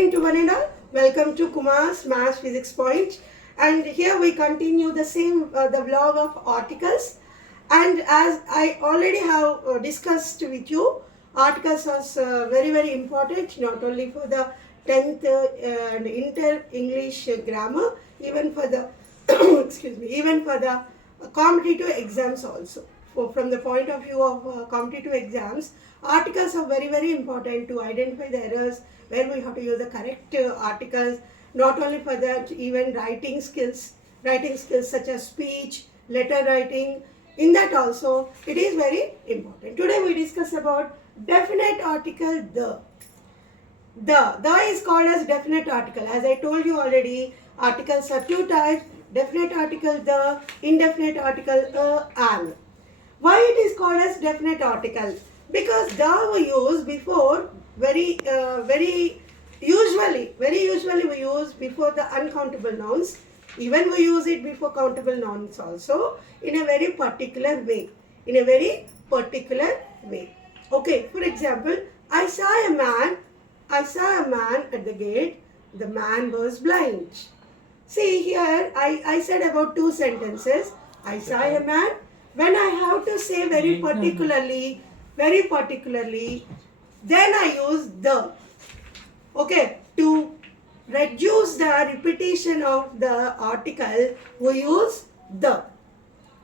evening to one and all. Welcome to Kumar's Maths Physics Point. And here we continue the vlog of articles. And as I already have discussed with you, articles was very important, not only for the 10th and inter English grammar, even for the excuse me, even for the competitive exams also. From the point of view of competitive exams, articles are very important to identify the errors, where we have to use the correct articles. Not only for that, even writing skills such as speech, letter writing, in that also it is very important. Today we discuss about definite article the. The is called as definite article. As I told you already, articles are two types: definite article the, indefinite article an. Why it is called as definite article? Because the we use before very usually we use before the uncountable nouns. Even we use it before countable nouns also in a very particular way. Okay, for example, I saw a man at the gate. The man was blind. See here, I said about two sentences. I saw a man. When I have to say very particularly, then I use the. Okay, to reduce the repetition of the article, we use the.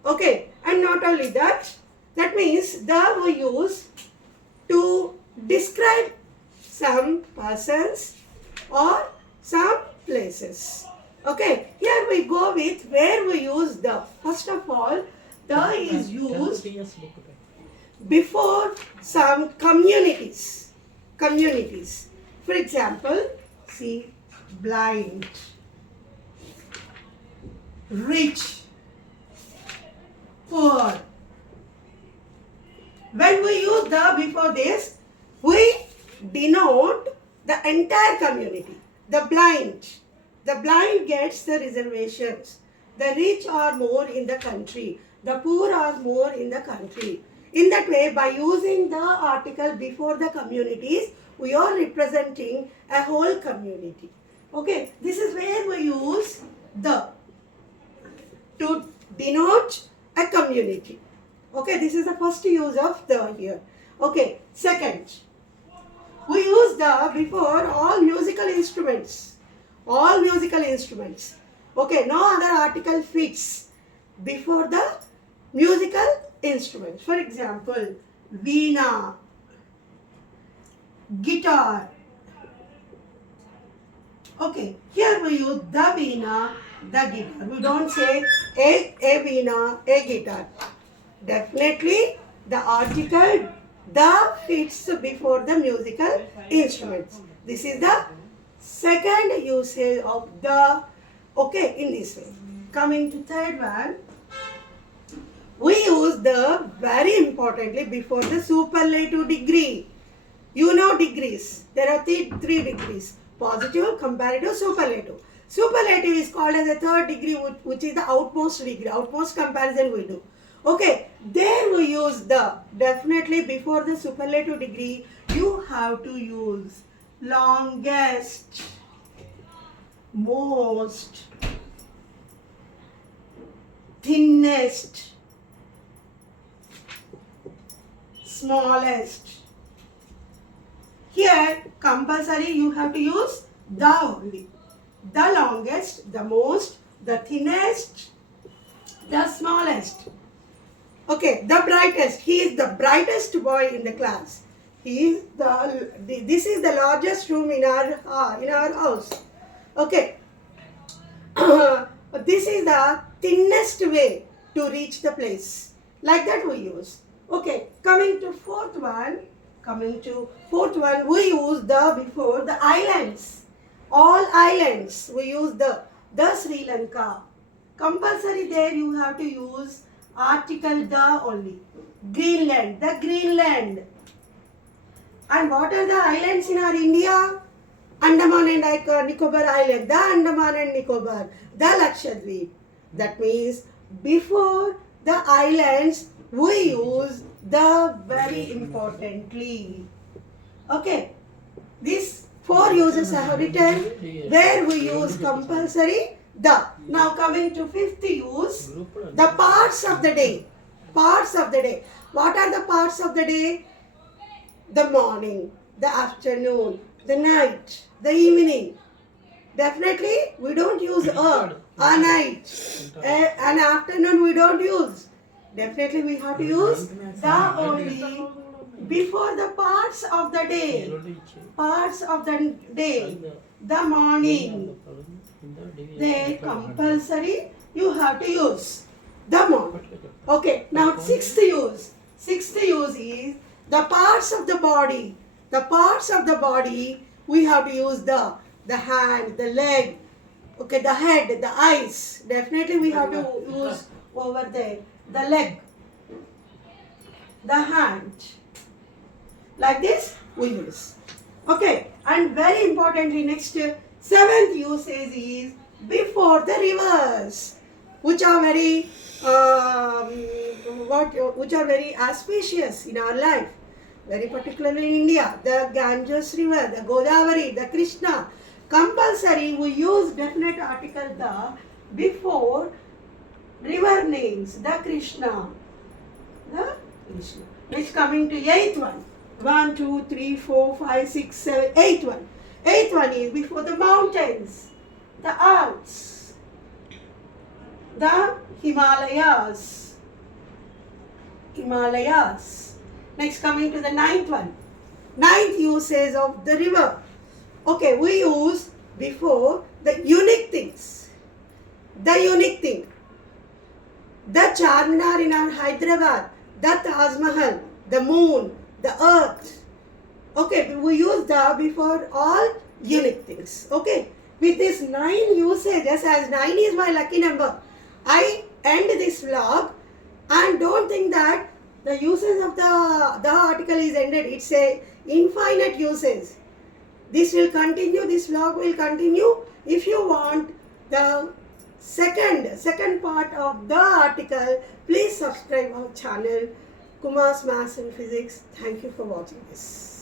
Okay, and not only that, that means the we use to describe some persons or some places. Okay, here we go with where we use the. First of all, the is used before some communities. For example, see, blind, rich, poor. When we use the before this, we denote the entire community. The blind gets the reservations. The rich are more in the country. The poor are more in the country. In that way, by using the article before the communities, we are representing a whole community. Okay, this is where we use the to denote a community. Okay, this is the first use of the here. Okay, second, we use the before all musical instruments. Okay, no other article fits before the musical instruments. For example, veena, guitar. Okay, here we use the veena, the guitar. We don't say a veena, a guitar. Definitely the article the fits before the musical instruments. This is the second usage of the. Okay, in this way. Coming to third one, we use the very importantly before the superlative degree. You know degrees. There are three degrees: positive, comparative, superlative. Superlative is called as a third degree, which is the outmost degree. Outmost comparison we do. Okay, there we use the. Definitely before the superlative degree, you have to use longest, most, thinnest, smallest. Here, compulsory you have to use the only. The longest, the most, the thinnest, the smallest. Okay, the brightest. He is the brightest boy in the class. This is the largest room in our house. Okay. This is the thinnest way to reach the place. Like that we use. Okay, coming to fourth one, we use the before the islands. All islands, we use the Sri Lanka. Compulsory there you have to use article the only. Greenland, the Greenland. And what are the islands in our India? Andaman and Nicobar Island, the Andaman and Nicobar, the Lakshadweep. That means before the islands we use the very importantly. Okay, this 4 uses I have written where we use compulsory the. Now coming to fifth use, the parts of the day. Parts of the day. What are the parts of the day? The morning, the afternoon, the night, the evening. Definitely we don't use a night. An afternoon we don't use. Definitely we have to use the only before the parts of the day. Parts of the day. The morning. Then compulsory you have to use the morning. Okay, now sixth use. Sixth use is the parts of the body. The parts of the body we have to use the hand, the leg, okay, the head, the eyes. Definitely we have to use over there. The leg, the hand. Like this we use. Okay, and very importantly next seventh usage is before the rivers, which are very which are very auspicious in our life, very particularly in India. The Ganges river, the Godavari, the Krishna. Compulsory we use definite article the before river names, the Krishna. The Krishna. Next coming to eighth one. 1, 2, 3, 4, 5, 6, 7, 8 one. Eighth one is before the mountains, the Alps, the Himalayas. Himalayas. Next coming to the ninth one. Ninth usage of the river. Okay, we use before the unique things. The unique thing. The Charminar in our Hyderabad, the Taj Mahal, the moon, the earth. Okay, we use the before all unique things. Okay, with this 9 usages, as 9 is my lucky number, I end this vlog, and don't think that the usage of the article is ended. It's a infinite usage. This will continue, this vlog will continue. If you want the second part of the article, please subscribe our channel, Kumar's Maths and Physics. Thank you for watching this.